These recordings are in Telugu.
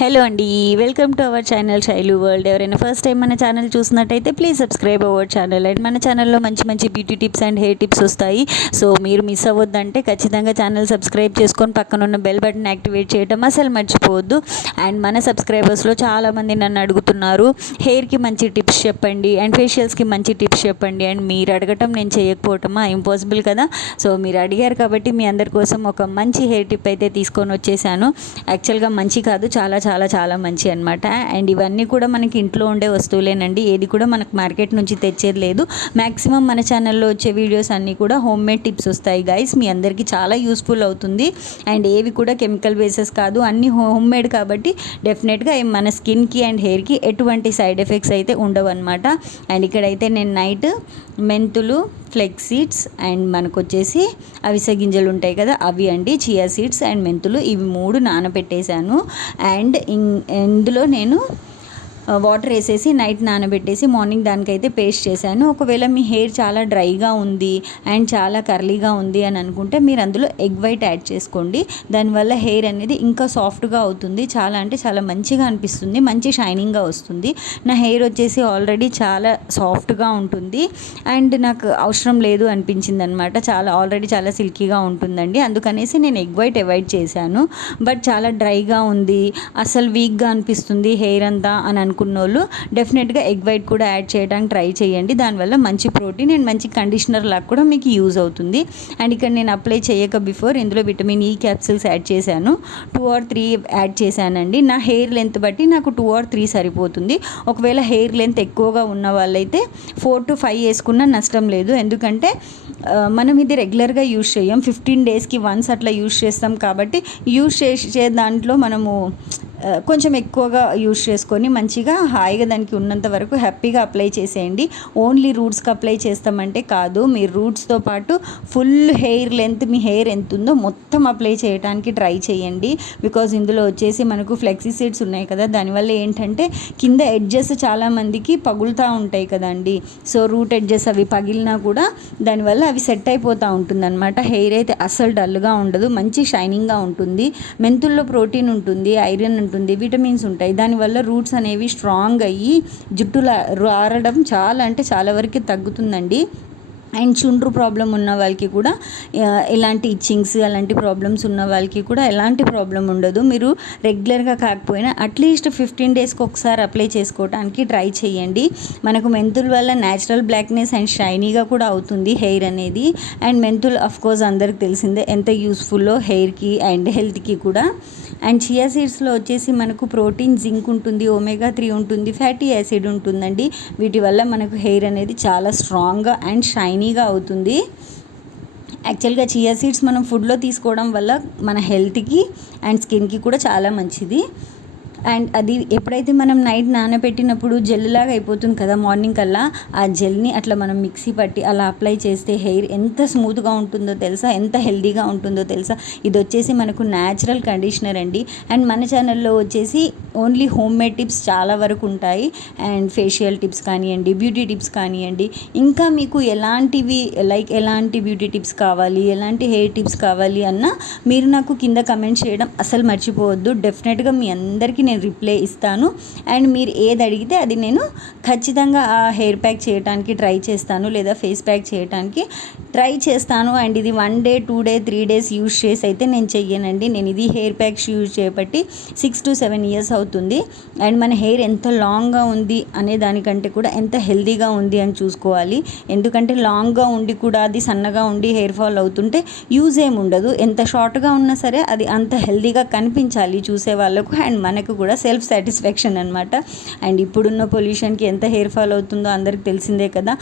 హలో అండి, welcome to our channel Shailu world. ఎవరైనా ఫస్ట్ టైం మన ఛానల్ చూసినట్టయితే please subscribe our channel. And మన ఛానల్లో మంచి మంచి beauty tips and hair tips వస్తాయి. సో మీరు మిస్ అవ్వద్దంటే ఖచ్చితంగా ఛానల్ సబ్స్క్రైబ్ చేసుకొని పక్కన ఉన్న బెల్ బటన్ యాక్టివేట్ చేయడం అసలు మర్చిపోవద్దు. అండ్ మన సబ్స్క్రైబర్స్లో చాలామంది నన్ను అడుగుతున్నారు, హెయిర్కి మంచి టిప్స్ చెప్పండి అండ్ ఫేషియల్స్కి మంచి టిప్స్ చెప్పండి. అండ్ మీరు అడగటం నేను చేయకపోవటమా ఇంపాసిబుల్ కదా. సో మీరు అడిగారు కాబట్టి మీ అందరి కోసం ఒక మంచి హెయిర్ టిప్ అయితే తీసుకొని వచ్చేసాను. యాక్చువల్గా మంచి కాదు, చాలా చాలా చాలా మంచి అనమాట. అండ్ ఇవన్నీ కూడా మనకి ఇంట్లో ఉండే వస్తువులేనండి, ఏది కూడా మనకు మార్కెట్ నుంచి తెచ్చేది లేదు. మ్యాక్సిమం మన ఛానల్లో వచ్చే వీడియోస్ అన్నీ కూడా హోమ్ మేడ్ టిప్స్ వస్తాయి గైస్, మీ అందరికీ చాలా యూస్ఫుల్ అవుతుంది. అండ్ ఏవి కూడా కెమికల్ బేసెస్ కాదు, అన్నీ హోమ్ మేడ్ కాబట్టి డెఫినెట్గా మన స్కిన్కి అండ్ హెయిర్కి ఎటువంటి సైడ్ ఎఫెక్ట్స్ అయితే ఉండవు అనమాట. అండ్ ఇక్కడైతే నేను నైట్ మెంతులు, ఫ్లెక్స్ సీడ్స్ అండ్ మనకు వచ్చేసి అవిసె గింజలు ఉంటాయి కదా అవి అండి, చియా సీడ్స్ అండ్ మెంతులు, ఇవి 3 నానబెట్టేశాను. అండ్ ఇందులో నేను వాటర్ వేసేసి నైట్ నానబెట్టేసి మార్నింగ్ దానికైతే పేస్ట్ చేశాను. ఒకవేళ మీ హెయిర్ చాలా డ్రైగా ఉంది అండ్ చాలా కర్లీగా ఉంది అని అనుకుంటే మీరు అందులో ఎగ్ వైట్ యాడ్ చేసుకోండి. దానివల్ల హెయిర్ అనేది ఇంకా సాఫ్ట్గా అవుతుంది, చాలా అంటే చాలా మంచిగా అనిపిస్తుంది, మంచి షైనింగ్గా వస్తుంది. నా హెయిర్ వచ్చేసి ఆల్రెడీ చాలా సాఫ్ట్గా ఉంటుంది అండ్ నాకు అవసరం లేదు అనిపించింది అనమాట. ఆల్రెడీ చాలా సిల్కీగా ఉంటుందండి, అందుకనేసి నేను ఎగ్ వైట్ అవాయిడ్ చేశాను. బట్ చాలా డ్రైగా ఉంది, అసలు వీక్గా అనిపిస్తుంది హెయిర్ అంతా అని అనుకున్నోళ్ళు డెఫినెట్గా ఎగ్ వైట్ కూడా యాడ్ చేయడానికి ట్రై చేయండి. దానివల్ల మంచి ప్రోటీన్ అండ్ మంచి కండిషనర్ లాగా కూడా మీకు యూజ్ అవుతుంది. అండ్ ఇక్కడ నేను అప్లై చేయక బిఫోర్ ఇందులో విటమిన్ ఈ క్యాప్సిల్స్ యాడ్ చేశాను, 2 or 3 యాడ్ చేశానండి. నా హెయిర్ లెంత్ బట్టి నాకు 2 or 3 సరిపోతుంది. ఒకవేళ హెయిర్ లెంత్ ఎక్కువగా ఉన్న వాళ్ళైతే 4 to 5 వేసుకున్నా నష్టం లేదు, ఎందుకంటే మనం ఇది రెగ్యులర్గా యూజ్ చేయం, 15 daysకి వన్స్ అట్లా యూజ్ చేస్తాం కాబట్టి యూజ్ చేసే దాంట్లో మనము కొంచెం ఎక్కువగా యూజ్ చేసుకొని మంచిగా హాయిగా దానికి ఉన్నంత వరకు హ్యాపీగా అప్లై చేసేయండి. ఓన్లీ రూట్స్కి అప్లై చేస్తామంటే కాదు, మీరు రూట్స్తో పాటు ఫుల్ హెయిర్ లెంత్ మీ హెయిర్ ఎంత ఉందో మొత్తం అప్లై చేయడానికి ట్రై చేయండి. బికాజ్ ఇందులో వచ్చేసి మనకు ఫ్లెక్సీ సీడ్స్ ఉన్నాయి కదా, దానివల్ల ఏంటంటే కింద ఎడ్జెస్ చాలామందికి పగులుతూ ఉంటాయి కదండి. సో రూట్ ఎడ్జెస్ అవి పగిలినా కూడా దానివల్ల అవి సెట్ అయిపోతూ ఉంటుందన్నమాట. హెయిర్ అయితే అస్సలు డల్గా ఉండదు, మంచి షైనింగ్గా ఉంటుంది. మెంతుల్లో ప్రోటీన్ ఉంటుంది, ఐరన్ ఉంటుంది, విటమిన్స్ ఉంటాయి, దానివల్ల రూట్స్ అనేవి స్ట్రాంగ్ అయ్యి జుట్టు రారడం చాలా అంటే చాలా వరకు తగ్గుతుందండి. అండ్ చుండ్రు ప్రాబ్లం ఉన్న వాళ్ళకి కూడా ఇలాంటి ఇచ్చింగ్స్ అలాంటి ప్రాబ్లమ్స్ ఉన్న వాళ్ళకి కూడా ఎలాంటి ప్రాబ్లం ఉండదు. మీరు రెగ్యులర్గా కాకపోయినా అట్లీస్ట్ 15 daysకి ఒకసారి అప్లై చేసుకోవడానికి ట్రై చేయండి. మనకు మెంతుల వల్ల న్యాచురల్ బ్లాక్నెస్ అండ్ షైనీగా కూడా అవుతుంది హెయిర్ అనేది. అండ్ మెంతులు అఫ్కోర్స్ అందరికి తెలిసిందే ఎంత యూస్ఫుల్లో హెయిర్కి అండ్ హెల్త్కి కూడా. అండ్ చియా సీడ్స్లో వచ్చేసి మనకు ప్రోటీన్, జింక్ ఉంటుంది, ఒమేగా 3 ఉంటుంది, ఫ్యాటీ యాసిడ్ ఉంటుందండి. వీటి వల్ల మనకు హెయిర్ అనేది చాలా స్ట్రాంగ్గా అండ్ షైనీగా అవుతుంది. యాక్చువల్గా చియా సీడ్స్ మనం ఫుడ్లో తీసుకోవడం వల్ల మన హెల్త్కి అండ్ స్కిన్కి కూడా చాలా మంచిది. అండ్ అది ఎప్పుడైతే మనం నైట్ నానబెట్టినప్పుడు జెల్ లాగా అయిపోతుంది కదా మార్నింగ్ కల్లా, ఆ జెల్ని అట్లా మనం మిక్సీ పట్టి అలా అప్లై చేస్తే హెయిర్ ఎంత స్మూత్గా ఉంటుందో తెలుసా, ఎంత హెల్దీగా ఉంటుందో తెలుసా. ఇది వచ్చేసి మనకు న్యాచురల్ కండిషనర్ అండి. అండ్ మన ఛానల్లో వచ్చేసి ఓన్లీ హోమ్ మేడ్ టిప్స్ చాలా వరకు ఉంటాయి. అండ్ ఫేషియల్ టిప్స్ కానివ్వండి, బ్యూటీ టిప్స్ కానివ్వండి, ఇంకా మీకు ఎలాంటివి ఎలాంటి బ్యూటీ టిప్స్ కావాలి, ఎలాంటి హెయిర్ టిప్స్ కావాలి అన్నా మీరు నాకు కింద కమెంట్ చేయడం అసలు మర్చిపోవద్దు. డెఫినెట్గా మీ అందరికీ నేను రిప్లై ఇస్తాను. అండ్ మీరు ఏది అడిగితే అది నేను ఖచ్చితంగా ఆ హెయిర్ ప్యాక్ చేయడానికి ట్రై చేస్తాను, లేదా ఫేస్ ప్యాక్ చేయడానికి ట్రై చేస్తాను. అండ్ ఇది 1 day 2 day 3 days యూజ్ చేసి అయితే నేను చెయ్యనండి. నేను ఇది హెయిర్ ప్యాక్స్ యూజ్ చేయబట్టి 6 to 7 years అవుతుంది. అండ్ మన హెయిర్ ఎంత లాంగ్గా ఉంది అనే దానికంటే కూడా ఎంత హెల్తీగా ఉంది అని చూసుకోవాలి. ఎందుకంటే లాంగ్గా ఉండి కూడా అది సన్నగా ఉండి హెయిర్ ఫాల్ అవుతుంటే యూజ్ ఏమి ఉండదు. ఎంత షార్ట్గా ఉన్నా సరే అది అంత హెల్తీగా కనిపించాలి చూసే వాళ్ళకు అండ్ మనకు కూడా సెల్ఫ్ సాటిస్ఫాక్షన్ అనమాట. అండ్ ఇప్పుడున్న పొల్యూషన్కి ఎంత హెయిర్ ఫాల్ అవుతుందో అందరికి తెలిసిందే కదా.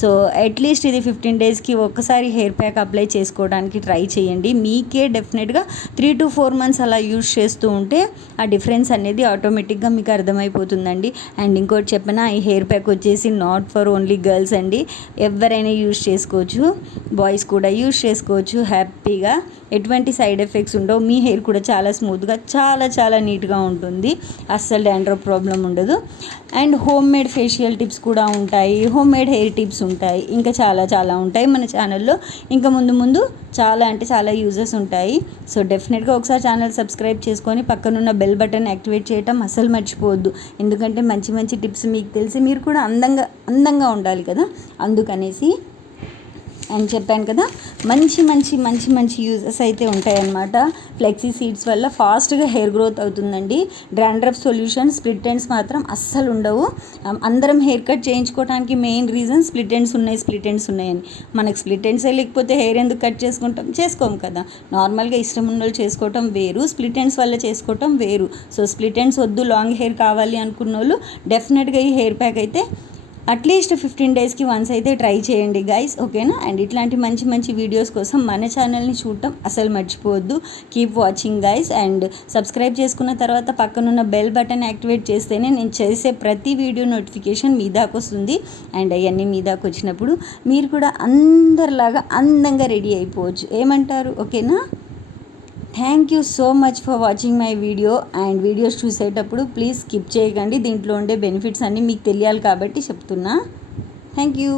సో అట్లీస్ట్ ఇది 15 daysకి ఒక్కసారి హెయిర్ ప్యాక్ అప్లై చేసుకోవడానికి ట్రై చేయండి. మీకే డెఫినెట్గా 3 to 4 months అలా యూజ్ చేస్తూ ఉంటే ఆ డిఫరెన్స్ అనేది ఆటోమేటిక్గా మీకు అర్థమైపోతుందండి. అండ్ ఇంకోటి చెప్పిన, ఈ హెయిర్ ప్యాక్ వచ్చేసి నాట్ ఫర్ ఓన్లీ గర్ల్స్ అండి, ఎవరైనా యూజ్ చేసుకోవచ్చు, బాయ్స్ కూడా యూజ్ చేసుకోవచ్చు హ్యాపీగా. ఎటువంటి సైడ్ ఎఫెక్ట్స్ ఉండవు. మీ హెయిర్ కూడా చాలా స్మూత్గా చాలా చాలా నీట్గా ఉంటుంది. అస్సలు డాండ్రఫ్ ప్రాబ్లం ఉండదు. And home made facial tips కూడా ఉంటాయి, హోమ్ మేడ్ హెయిర్ టిప్స్ ఉంటాయి, ఇంకా చాలా చాలా ఉంటాయి మన ఛానల్లో. ఇంకా ముందు ముందు చాలా అంటే చాలా యూజెస్ ఉంటాయి. సో డెఫినెట్గా ఒకసారి ఛానల్ సబ్స్క్రైబ్ చేసుకొని పక్కనున్న బెల్ బటన్ యాక్టివేట్ చేయటం అస్సలు మర్చిపోవద్దు. ఎందుకంటే మంచి మంచి టిప్స్ మీకు తెలిసి మీరు కూడా అందంగా ఉండాలి కదా, అందుకనేసి అని చెప్పాను కదా. మంచి మంచి మంచి మంచి యూజెస్ అయితే ఉంటాయన్నమాట. ఫ్లెక్సీ సీడ్స్ వల్ల ఫాస్ట్గా హెయిర్ గ్రోత్ అవుతుందండి. డాండ్రఫ్ సొల్యూషన్, స్ప్లిట్ ఎండ్స్ మాత్రం అస్సలు ఉండవు. అందరం హెయిర్ కట్ చేయించుకోవడానికి మెయిన్ రీజన్ స్ప్లిట్ ఎండ్స్ ఉన్నాయని. మనకు స్ప్లిట్ ఎండ్సే లేకపోతే హెయిర్ ఎందుకు కట్ చేసుకోము కదా. నార్మల్గా ఇష్టం ఉన్న వాళ్ళు చేసుకోవటం వేరు, స్ప్లిట్ ఎండ్స్ వల్ల చేసుకోవటం వేరు. సో స్ప్లిట్ ఎండ్స్ వద్దు, లాంగ్ హెయిర్ కావాలి అనుకున్న వాళ్ళు డెఫినెట్గా ఈ హెయిర్ ప్యాక్ అయితే అట్లీస్ట్ 15 డేస్కి వన్స్ అయితే ట్రై చేయండి గైస్, ఓకేనా. అండ్ ఇట్లాంటి మంచి మంచి వీడియోస్ కోసం మన ఛానల్ని చూడటం అసలు మర్చిపోవద్దు. Keep watching guys. And subscribe చేసుకున్న తర్వాత పక్కనున్న బెల్ బటన్ యాక్టివేట్ చేస్తేనే నేను చేసే ప్రతి వీడియో నోటిఫికేషన్ మీ దాకా వస్తుంది. అండ్ అవన్నీ మీ దాకా వచ్చినప్పుడు మీరు కూడా అందరిలాగా అందంగా రెడీ అయిపోవచ్చు. ఏమంటారు? ఓకేనా. Thank you so much for watching my video. And videos చూసేటప్పుడు ప్లీజ్ స్కిప్ చేయకండి. దీంట్లో ఉండే బెనిఫిట్స్ అన్నీ మీకు తెలియాలి కాబట్టి చెప్తున్నా. Thank you.